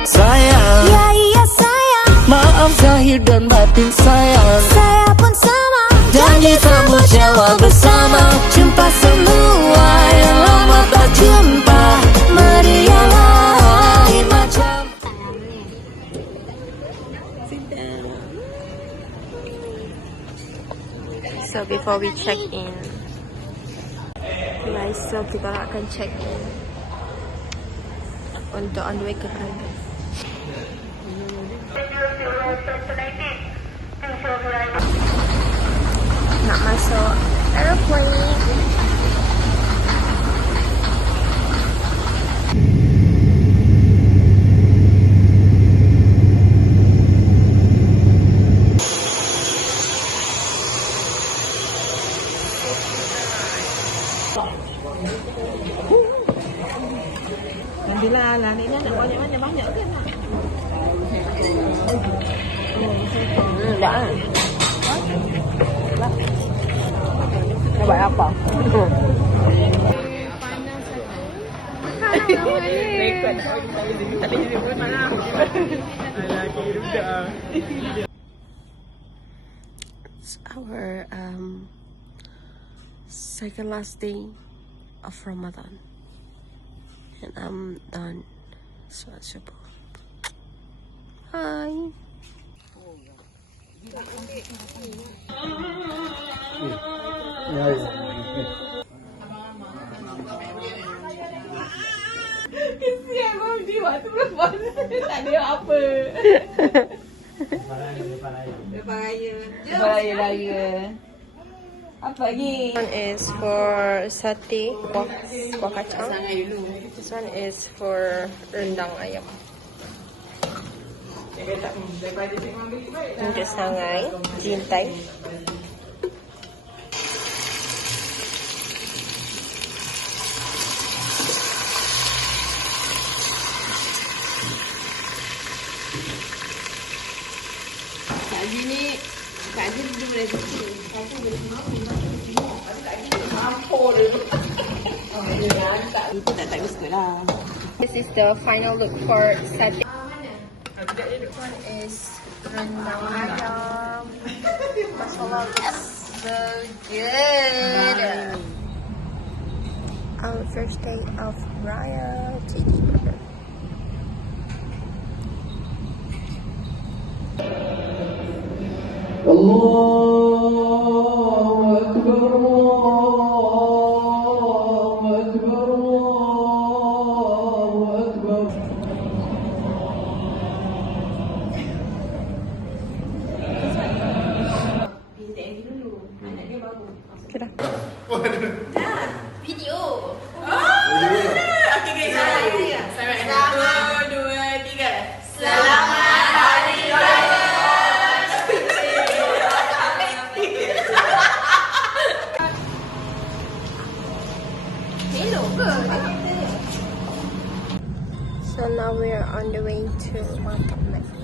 Sayang, ya iya sayang, maaf zahir dan batin sayang. Saya pun sama, janji sambut Jawa bersama. Jumpa semua yang lama tak jumpa, meriah lain macam. So before we check in, guys, so kita akan check in untuk on the way ke Cardiff. Nak masuk aeroplane. Nantilah, ni nak banyak ke nak? Tak lah. Nak buat apa? It's our second last day of Ramadan. And I'm done. So that's super. Hi. Kesian Bang Di waktu lepas tak ada apa. Lepas raya. Apa lagi? This one is for satay, kuah kacang. This one is for rendang ayam. Untuk sangai, jintai. Kak Haji ni, Kak Haji dia boleh susu. Kak Haji boleh tengok. Tapi Kak Haji dia mampu dia. Oh, ya. Itu tak suka lah. This is the final look for satay. This one is rendang ayam. Mashallah, looks so good. Our first day of Raya Tiki Burger. Allahu Akbar, Allahu Akbar, Allahu Akbar. Okay dah. Video. Okey guys. Selamat 1, 2, 3. Selamat Hari Raya. Hello ke? So now we are on the way to Makam Mecca.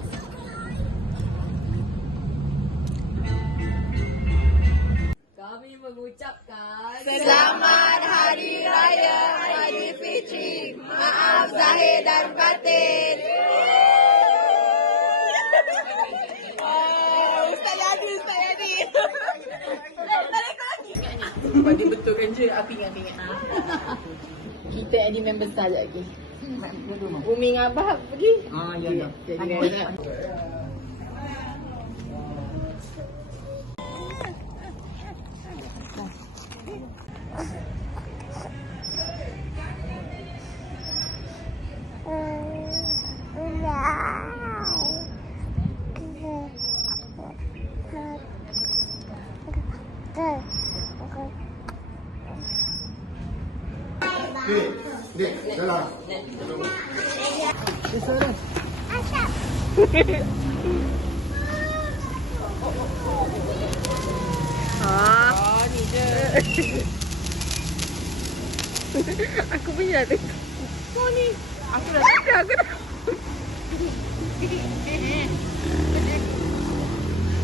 Kami mengucapkan Selamat Hari Raya Aidilfitri. Maaf zahir dan batin. Ustaz Yadi. Sebab dia betulkan je api ingat. Kita ada member star sekejap lagi. Umi dengan Abah pergi. Ya. Dek, jalan. Ni je. Aku punya tu. Kau ni. Aku dah.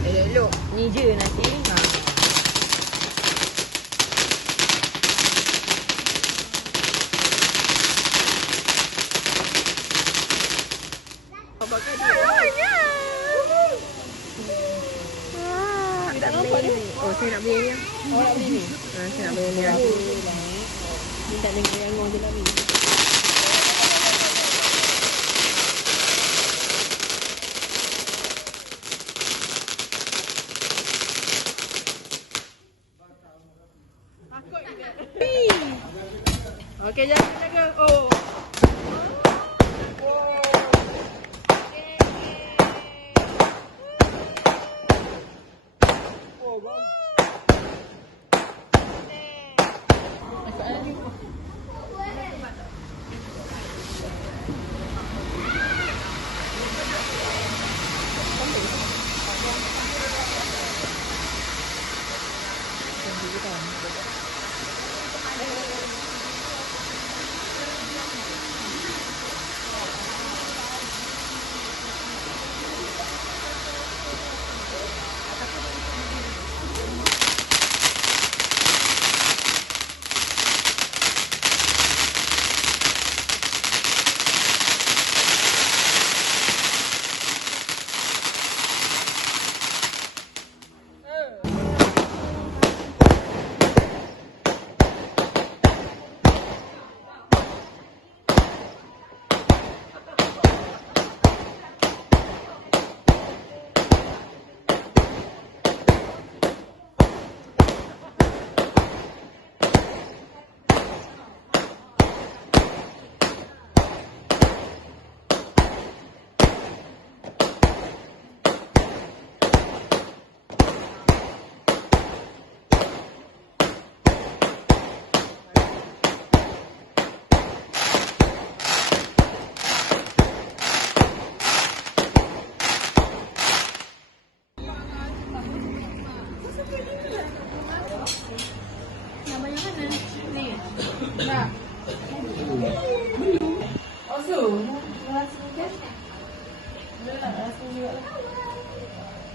Elok. Ni je nanti. bakal dia. Tak nampak dia. Oh, saya nak beli ni. Oh, nak beli ni? Saya nak beli ni. Ni tak dengar yang ngomong je nak beli. Okey, jaga. Oh.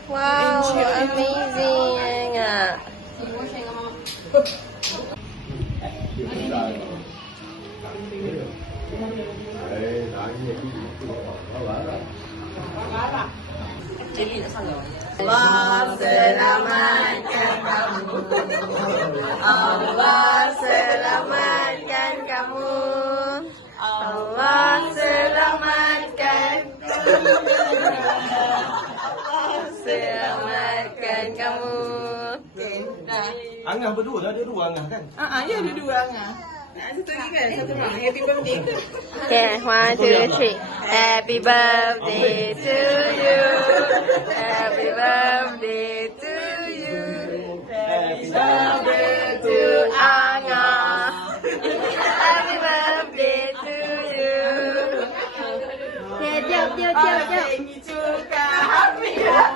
Wow, amazing. Allah selamatkan kamu. Allah selamatkan kamu. Allah selamatkan kamu. Allah selamatkan kamu. Angah berdua dah ada dua angah kan? Ya ada dua angah. Satu lagi kan? Satu orang. Happy birthday. Okay, 1, 2, 3. Happy birthday to you. Happy birthday to you. Happy birthday to Anga. Happy birthday to you. Okay, jauh. Ini juga Hamidah.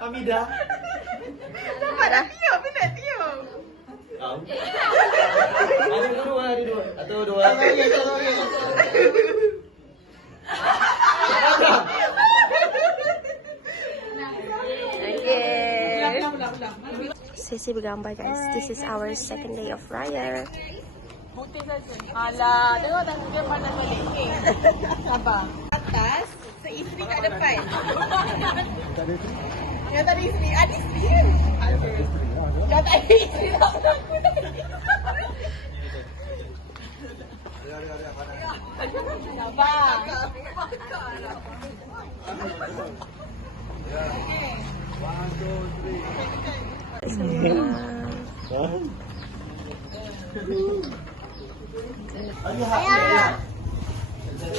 Hamidah. Nampak dah tiup. Bila tiup? Ada dua. Atau dua. Okay. Sesi bergambar guys. This is our second day of Raya. Putih saja. Alah, tengok tangan dia panas balik. Okay. Sabar. Atas, seisteri kat depan. Yang tak ada isteri. Ada isteri kan? Yang tak ada isteri. Sabar.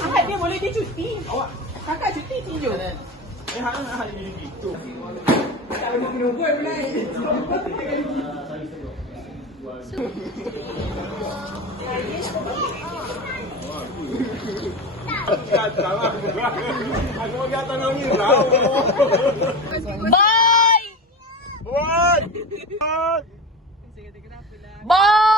Ahad dia boleh dia cuti. Awak kakak cuti tunjuk. Ahad ni gitu. Kalau mau minum pun pula. Aku mau lihat tangan ni tahu. Bye! Buat. Bye!